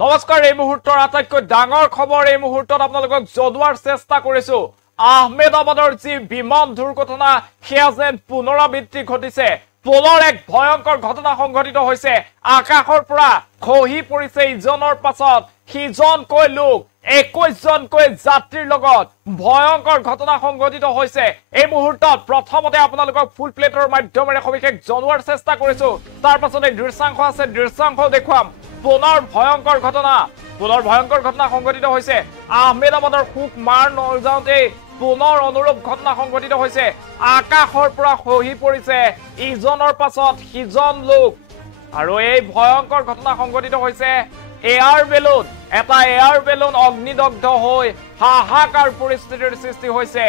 নমস্কাৰ এই মুহূৰ্তৰ আটাইতকৈ ডাঙৰ খবৰ এই মুহূৰ্তত আপোনালোকক জনোৱাৰ চেষ্টা কৰিছো আহমেদাবাদৰ যি বিমান দুৰ্ঘটনা সেয়া যেন পুনৰাবৃত্তি ঘটিছে পুনৰ এক ভয়ংকৰ ঘটনা সংঘটিত হৈছে আকাশৰ পৰা খহি পৰিছে ইজনৰ পাছত সিজনকৈ লোক 21 জনকৈ যাত্ৰীৰ লগত ভয়ংকৰ ঘটনা সংঘটিত হৈছে এই মুহূৰ্তত প্ৰথমতে আপোনালোকক ফুল প্লেটৰ মাধ্যমেৰে সবিশেষ জনোৱাৰ চেষ্টা কৰিছো তাৰ পাছতে দৃশ্যাংশ আছে দৃশ্যাংশ দেখুৱাম পুনৰ ভয়ংকৰ ঘটনা সংঘটিত হৈছে আহমেদাবাদৰ খুক মাৰ নজাওতে পুনৰ অনুৰূপ ঘটনা সংঘটিত হৈছে আকাশৰ পৰা খহি পৰিছে ইজনৰ পাছত সিজন লোক আৰু এই ভয়ংকৰ ঘটনা সংঘটিত হৈছে এয়াৰ বেলুন অগ্নিদগ্ধ হৈ হাহাকাৰ পৰিস্থিতিৰ সৃষ্টি হৈছে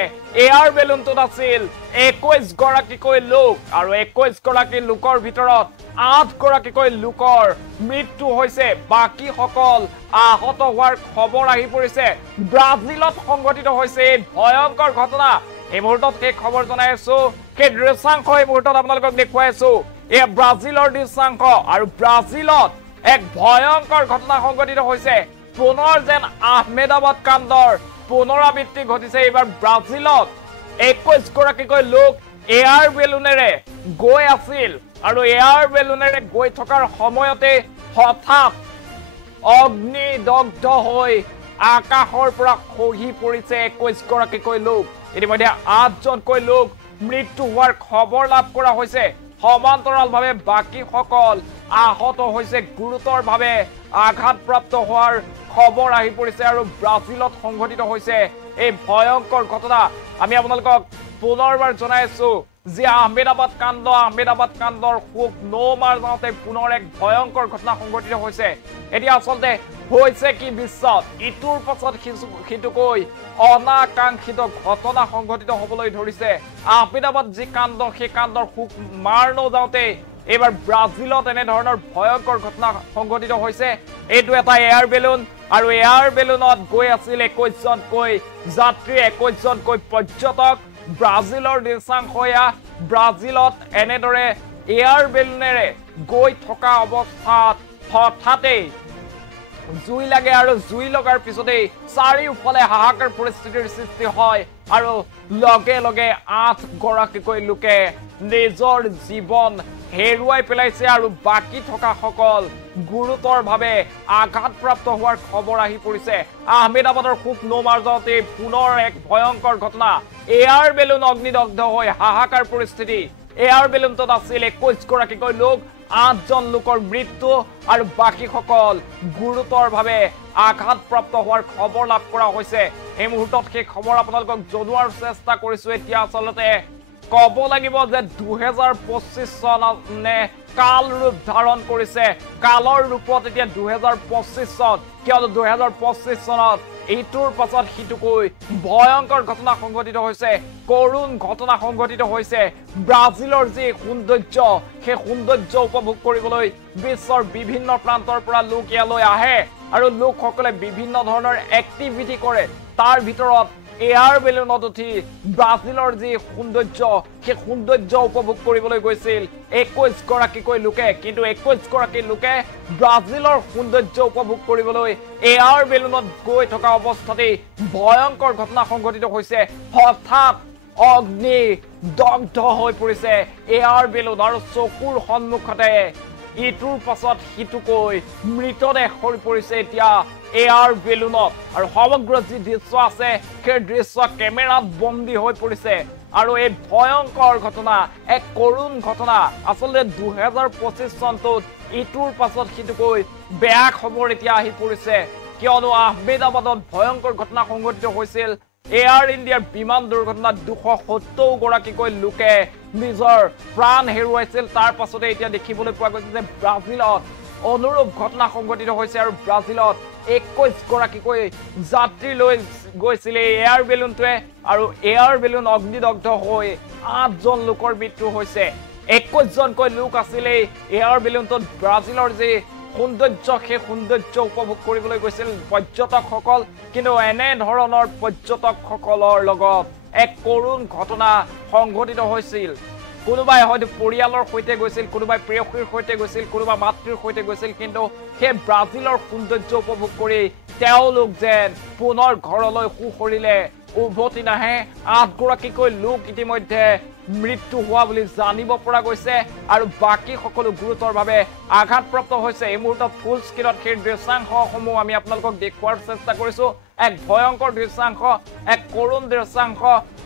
এয়াৰ বেলুনটোত আছিল 21 গৰাকীকৈ লোক আৰু 21 গৰাকী লোকৰ ভিতৰত 8 গৰাকীকৈ লোকৰ মৃত্যু হৈছে বাকি সকল আহত হোৱাৰ খবৰ আহি পৰিছে ব্ৰাজিলত সংঘটিত হৈছে এই ভয়ংকৰ ঘটনা এই মুহূৰ্তত এই খবৰ জনাই আছো কে দৃশ্যাংশ এই মুহূৰ্তত আপোনালোকক দেখুৱাই আছো এই ব্ৰাজিলৰ দৃশ্যাংশ আৰু ব্ৰাজিলত এক ভয়ংকৰ ঘটনা সংঘটিত হৈছে পুনৰ যেন আহমেদাবাদ কাণ্ডৰ পুনৰাবৃত্তি ঘটিছে এইবাৰ ব্ৰাজিলত 21 গৰাকীকৈ লোক এয়াৰ বেলুনেৰে গৈ আছিল আৰু এয়াৰ বেলুনেৰে গৈ থকাৰ সময়তে হঠাৎ অগ্নিদগ্ধ হৈ আকাশৰ পৰা খহি পৰিছে 21 গৰাকীকৈ লোক ইতিমধ্যে 8 জনকৈ লোক মৃত্যু হোৱাৰ খবৰ লাভ কৰা হৈছে সমান্তৰালভাৱে বাকি সকল আহত হৈছে গুৰুতৰভাৱে আঘাতপ্ৰাপ্ত হোৱাৰ খবৰ আহি পৰিছে আৰু ব্ৰাজিলত সংঘটিত হৈছে এই ভয়ংকৰ ঘটনা আমি আপোনালোকক পুনৰবাৰ জনাইছো যে আহমেদাবাদ কাণ্ডৰ খুব নমাৰ যাওঁতে পুনৰ এক ভয়ংকৰ ঘটনা সংঘটিত হৈছে এতিয়া আচলতে হৈছে কি বিশ্বত ইটোৰ পাছত সিটোকৈ অনাকাংক্ষিত ঘটনা সংঘটিত হ'বলৈ ধৰিছে আহমেদাবাদ যি কাণ্ড সেই কাণ্ডৰ খুব মাৰ নযাওঁতে এইবাৰ ব্ৰাজিলত এনে ধৰণৰ ভয়ংকৰ ঘটনা সংঘটিত হৈছে এইটো এটা এয়াৰ বেলুন আৰু এয়াৰ বেলুনত গৈ আছিল 21 জনকৈ যাত্ৰী 21 জনকৈ পৰ্যটক ব্ৰাজিলৰ দৃশ্যাংশয়া ব্ৰাজিলত এনেদৰে এয়াৰ বেলুনেৰে গৈ থকা অৱস্থাত হঠাতে জুই লাগে আৰু জুই লগাৰ পিছতে চাৰিওফালে হাহাকাৰ পৰিস্থিতিৰ সৃষ্টি হয় আৰু লগে লগে 8 গৰাকীকৈ লোকে নিজৰ জীৱন হেৰুৱাই পেলাইছে আৰু বাকি থকা সকল গুৰুতৰভাৱে আঘাতপ্ৰাপ্ত হোৱাৰ খবৰ আহি পৰিছে আহমেদাবাদৰ খুব নমাৰ যাওঁতে পুনৰ এক ভয়ংকৰ ঘটনা এয়াৰ বেলুন অগ্নিদগ্ধ হৈ হাহাকাৰ পৰিস্থিতি এয়াৰ বেলুনটোত আছিল 21 গৰাকীকৈ লোক 8 জন লোকৰ মৃত্যু আৰু বাকি সকল গুৰুতৰভাৱে আঘাতপ্ৰাপ্ত হোৱাৰ খবৰ লাভ কৰা হৈছে এই মুহূৰ্তত সেই খবৰ আপোনালোকক জনোৱাৰ চেষ্টা কৰিছো এতিয়া আচলতে কব লাগিব যে 2025 চনে কাল ৰূপ ধাৰণ কৰিছে কালৰ ৰূপত এতিয়া 2025 চন কিয়নো 2025 চনত এইটোৰ পাছত সিটোকৈ ভয়ংকৰ ঘটনা সংঘটিত হৈছে কৰুণ ঘটনা সংঘটিত হৈছে ব্ৰাজিলৰ যি সৌন্দৰ্য সেই সৌন্দৰ্য উপভোগ কৰিবলৈ বিশ্বৰ বিভিন্ন প্ৰান্তৰ পৰা লোক ইয়ালৈ আহে আৰু লোকসকলে বিভিন্ন ধৰণৰ এক্টিভিটি কৰে তাৰ ভিতৰত এয়াৰ বেলুনত উঠি ব্ৰাজিলৰ যি সৌন্দৰ্য সেই সৌন্দৰ্য উপভোগ কৰিবলৈ গৈছিল 21 গৰাকীকৈ লোকে কিন্তু 21 গৰাকী লোকে ব্ৰাজিলৰ সৌন্দৰ্য উপভোগ কৰিবলৈ এয়াৰ বেলুনত গৈ থকা অৱস্থাতে ভয়ংকৰ ঘটনা সংঘটিত হৈছে হঠাৎ অগ্নি দগ্ধ হৈ পৰিছে এয়াৰ বেলুন আৰু চকুৰ সন্মুখতে ইটোৰ পাছত সিটোকৈ মৃতদেহ হৈ পৰিছে এতিয়া এয়াৰ বেলুনত আৰু সমগ্ৰ যি দৃশ্য আছে সেই দৃশ্য কেমেৰাত বন্দী হৈ পৰিছে আৰু এই ভয়ংকৰ ঘটনা এক কৰুণ ঘটনা আচলতে 2025 চনটোত ইটোৰ পাছত সিটোকৈ বেয়া খবৰ এতিয়া আহি পৰিছে কিয়নো আহমেদাবাদত ভয়ংকৰ ঘটনা সংঘটিত হৈছিল এয়াৰ ইণ্ডিয়াৰ বিমান দুৰ্ঘটনাত 270 গৰাকীকৈ লোকে নিজৰ প্ৰাণ হেৰুৱাইছিল তাৰ পাছতে এতিয়া দেখিবলৈ পোৱা গৈছে যে ব্ৰাজিলত অনুৰূপ ঘটনা সংঘটিত হৈছে আৰু ব্ৰাজিলত 21 গৰাকীকৈ যাত্ৰী লৈ গৈছিল এয়াৰ বেলুনটোৱে আৰু এয়াৰ বেলুন অগ্নিদগ্ধ হৈ 8 জন লোকৰ মৃত্যু হৈছে 21 জনকৈ লোক আছিল এয়াৰ বেলুনটোত ব্ৰাজিলৰ যি সৌন্দৰ্য সেই সৌন্দৰ্য উপভোগ কৰিবলৈ গৈছিল পৰ্যটকসকল কিন্তু এনে ধৰণৰ পৰ্যটকসকলৰ লগত এক কৰুণ ঘটনা সংঘটিত হৈছিল কোনোবাই হয়তো পৰিয়ালৰ সৈতে গৈছিল, কোনোবাই প্ৰেয়সীৰ সৈতে গৈছিল, কোনোবা মাতৃৰ সৈতে গৈছিল, কিন্তু সেই ব্ৰাজিলৰ সৌন্দৰ্য উপভোগ কৰি তেওঁলোক যেন পুনৰ ঘৰলৈ সুসৰিলে উভতি নাহে। 8 গৰাকীকৈ লোক ইতিমধ্যে মৃত্যু হোৱা বুলি জানিব পৰা গৈছে আৰু বাকী সকলো গুৰুতৰভাৱে আঘাতপ্ৰাপ্ত হৈছে। এই মুহূৰ্তত ফুল স্ক্ৰীনত সেই দৃশ্যাংশসমূহ আমি আপোনালোকক দেখুৱাৰ চেষ্টা কৰিছো। এক ভয়ংকৰ দৃশ্যাংশ, এক কৰুণ দৃশ্যাংশ,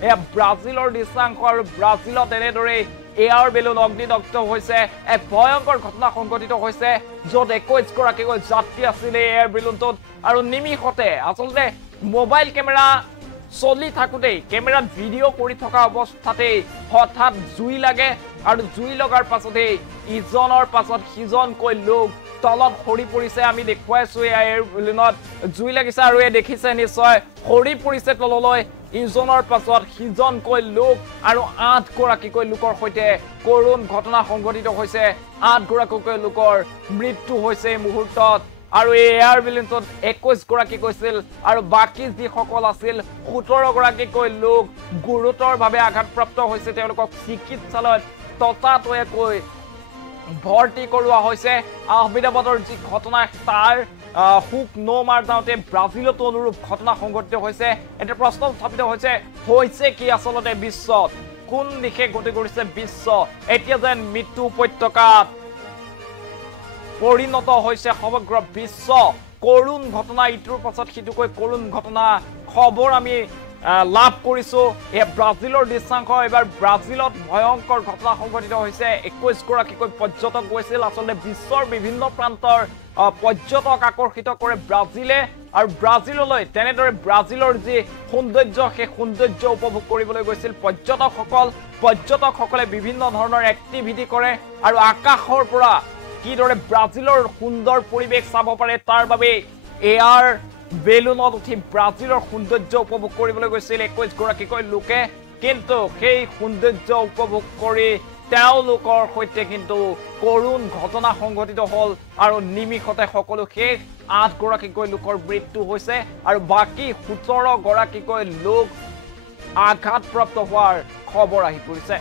এয়া ব্ৰাজিলৰ দৃশ্যাংশ আৰু ব্ৰাজিলত এনেদৰে এয়াৰ বেলুন অগ্নিদগ্ধ হৈছে। এক ভয়ংকৰ ঘটনা সংঘটিত হৈছে য'ত 21 গৰাকীকৈ যাত্ৰী আছিলে এয়াৰ বেলুনটোত আৰু নিমিষতে আচলতে মোবাইল কেমেৰা চলি থাকোঁতেই কেমেৰাত ভিডিঅ' কৰি থকা অৱস্থাতেই হঠাৎ জুই লাগে আৰু জুই লগাৰ পাছতেই ইজনৰ পাছত সিজনকৈ লোক তলত সৰি পৰিছে। আমি দেখুৱাইছো এয়াৰ বেলুনত জুই লাগিছে আৰু এই দেখিছে নিশ্চয় সৰি পৰিছে তললৈ ইজনৰ পাছত সিজনকৈ লোক আৰু 8 গৰাকীকৈ লোকৰ সৈতে কৰুণ ঘটনা সংঘটিত হৈছে। 8 গৰাকীকৈ লোকৰ মৃত্যু হৈছে এই মুহূৰ্তত আৰু এই এয়াৰ বেলুনটোত 21 গৰাকী গৈছিল আৰু বাকী যিসকল আছিল 17 গৰাকীকৈ লোক গুৰুতৰভাৱে আঘাতপ্ৰাপ্ত হৈছে। তেওঁলোকক চিকিৎসালয়ত ততাতৈয়াকৈ ভৰ্তি কৰোৱা হৈছে। আহমেদাবাদৰ যি ঘটনা তাৰ হুক নমাৰ যাওঁতে ব্ৰাজিলতো অনুৰূপ ঘটনা সংঘটিত হৈছে। এটা প্ৰশ্ন উত্থাপিত হৈছে কি আচলতে বিশ্বত কোন দিশে গতি কৰিছে বিশ্ব? এতিয়া যেন মৃত্যু উপত্যকাত পৰিণত হৈছে সমগ্ৰ বিশ্ব। কৰুণ ঘটনা ইটোৰ পাছত সিটোকৈ কৰুণ ঘটনা খবৰ আমি লাভ কৰিছো। এই ব্ৰাজিলৰ দৃশ্যাংশ এবাৰ ব্ৰাজিলত ভয়ংকৰ ঘটনা সংঘটিত হৈছে। 21 গৰাকীকৈ পৰ্যটক গৈছিল। আচলতে বিশ্বৰ বিভিন্ন প্ৰান্তৰ পৰ্যটক আকৰ্ষিত কৰে ব্ৰাজিলে আৰু ব্ৰাজিললৈ তেনেদৰে ব্ৰাজিলৰ যি সৌন্দৰ্য সেই সৌন্দৰ্য উপভোগ কৰিবলৈ গৈছিল পৰ্যটকসকলে বিভিন্ন ধৰণৰ এক্টিভিটি কৰে আৰু আকাশৰ পৰা কিদৰে ব্ৰাজিলৰ সুন্দৰ পৰিৱেশ চাব পাৰে তাৰ বাবে এয়াৰ বেলুনত উঠি ব্ৰাজিলৰ সৌন্দৰ্য উপভোগ কৰিবলৈ গৈছিল 21 গৰাকীকৈ লোকে। কিন্তু সেই সৌন্দৰ্য উপভোগ কৰি তেওঁলোকৰ সৈতে কিন্তু কৰুণ ঘটনা সংঘটিত হ'ল আৰু নিমিষতে সকলো শেষ। 8 গৰাকীকৈ লোকৰ মৃত্যু হৈছে আৰু বাকী 17 গৰাকীকৈ লোক আঘাতপ্ৰাপ্ত হোৱাৰ খবৰ আহি পৰিছে।